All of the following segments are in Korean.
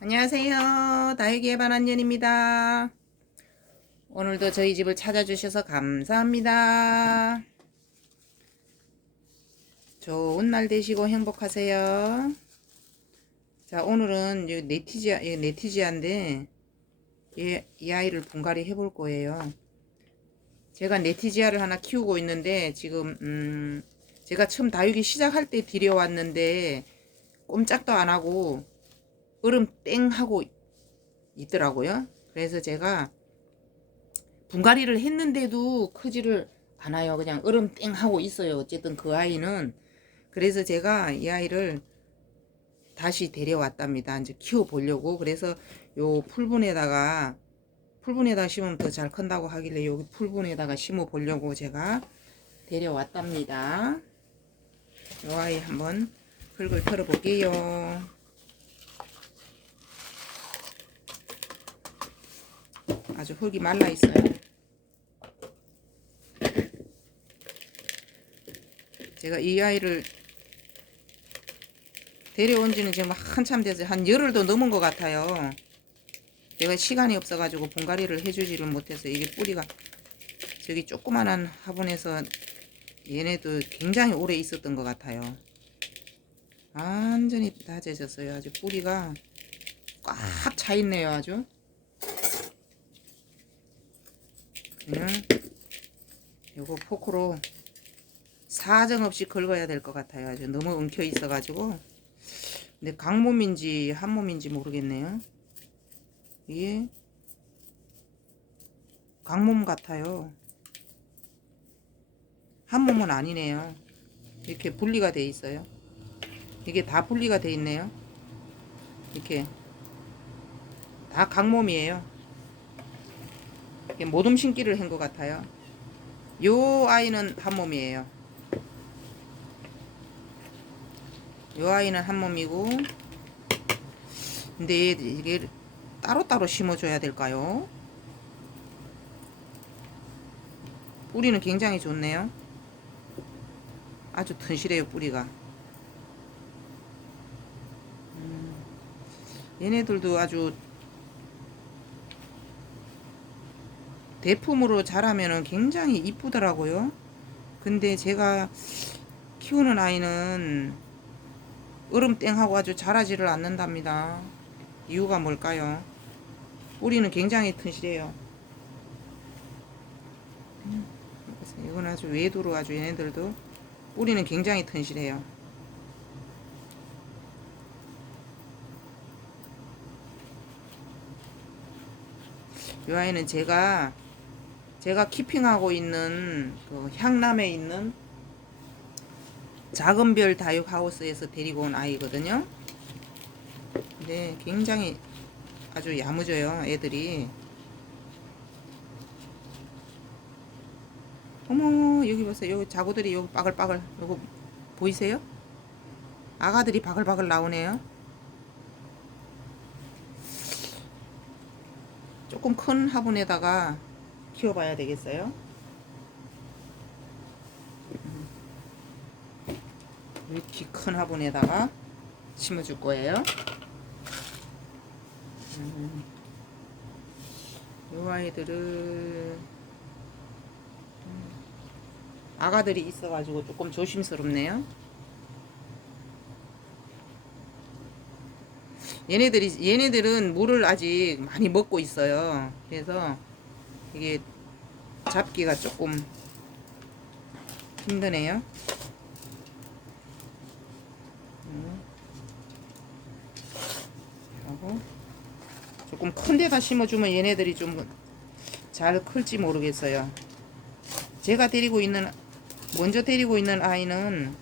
안녕하세요. 다육이의 반안년입니다. 오늘도 저희 집을 찾아주셔서 감사합니다. 좋은 날 되시고 행복하세요. 자, 오늘은 이 네티지아, 이 네티지아인데, 이, 이 아이를 분갈이 해볼 거예요. 제가 네티지아를 하나 키우고 있는데, 지금, 음, 제가 처음 다육이 시작할 때 들여왔는데, 꼼짝도 안 하고, 얼음 땡 하고 있더라고요. 그래서 제가 분갈이를 했는데도 크지를 않아요. 그냥 얼음 땡 하고 있어요. 어쨌든 그 아이는 그래서 제가 이 아이를 다시 데려왔답니다. 이제 키워 보려고. 그래서 요 풀분에다가 풀분에다 심으면 더 잘 큰다고 하길래 여기 풀분에다가 심어 보려고 제가 데려왔답니다. 요 아이 한번 흙을 털어 볼게요. 아주 흙이 말라 있어요. 제가 이 아이를 데려온 지는 지금 한참 돼서 한 열흘도 넘은 것 같아요. 내가 시간이 없어가지고 분갈이를 해주지를 못해서 이게 뿌리가 저기 조그만한 화분에서 얘네도 굉장히 오래 있었던 것 같아요. 완전히 다져졌어요. 아주 뿌리가 꽉 차 있네요. 아주. 그냥 요거 포크로 사정없이 긁어야 될 것 같아요. 아주 너무 엉켜 있어가지고. 근데 강몸인지 한몸인지 모르겠네요. 이게 강몸 같아요. 한몸은 아니네요. 이렇게 분리가 돼 있어요. 이게 다 분리가 돼 있네요. 이렇게 다 강몸이에요. 모둠 신기를 한 것 같아요. 요 아이는 한 몸이에요. 요 아이는 한 몸이고, 근데 이게 따로따로 심어줘야 될까요? 뿌리는 굉장히 좋네요. 아주 튼실해요, 뿌리가. 음, 얘네들도 아주 대품으로 자라면은 굉장히 이쁘더라고요. 근데 제가 키우는 아이는 얼음땡하고 아주 자라지를 않는답니다. 이유가 뭘까요? 뿌리는 굉장히 튼실해요. 음, 이건 아주 외도로 아주 얘네들도 뿌리는 굉장히 튼실해요. 이 아이는 제가 제가 키핑하고 있는 그 향남에 있는 작은 별 다육 하우스에서 데리고 온 아이거든요. 근데 굉장히 아주 야무져요, 애들이. 어머, 여기 보세요. 여기 자구들이 여기 빠글빠글. 요거 보이세요? 아가들이 바글바글 나오네요. 조금 큰 화분에다가 키워봐야 되겠어요. 이렇게 큰 화분에다가 심어줄 거예요. 음, 이 아이들을 음, 아가들이 있어가지고 조금 조심스럽네요. 얘네들이 얘네들은 물을 아직 많이 먹고 있어요. 그래서 이게 잡기가 조금 힘드네요. 조금 큰 데다 심어주면 얘네들이 좀 잘 클지 모르겠어요. 제가 데리고 있는 먼저 데리고 있는 아이는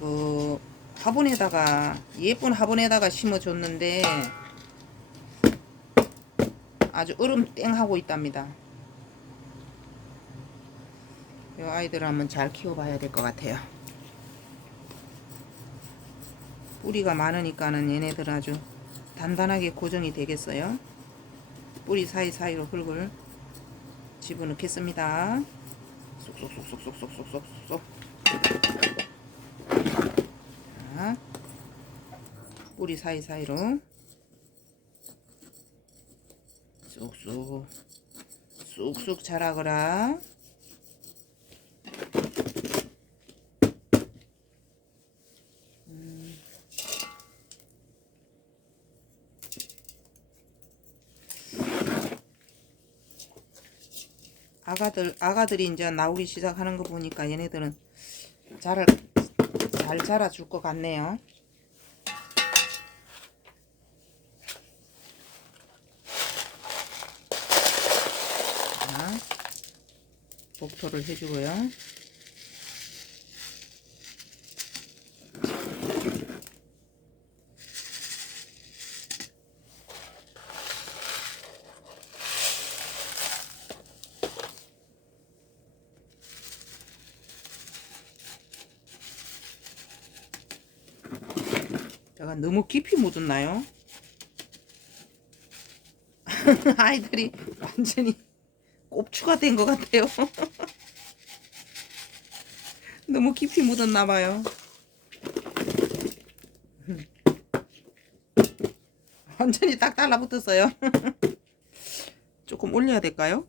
그 화분에다가 예쁜 화분에다가 심어줬는데 아주 얼음 땡하고 있답니다. 이 아이들을 한번 잘 키워봐야 될 것 같아요. 뿌리가 많으니까는 얘네들 아주 단단하게 고정이 되겠어요. 뿌리 사이사이로 흙을 집어넣겠습니다. 쏙쏙쏙쏙쏙쏙쏙쏙. 자, 뿌리 사이사이로 쑥쑥 쑥쑥 자라거라 음. 아가들 아가들이 이제 나오기 시작하는 거 보니까 얘네들은 잘, 잘 자라줄 것 같네요. 자, 복토를 해주고요. 제가 너무 깊이 묻었나요? 아이들이 완전히 꼽추가 된 것 같아요. 너무 깊이 묻었나 봐요. 완전히 딱 달라붙었어요. 조금 올려야 될까요?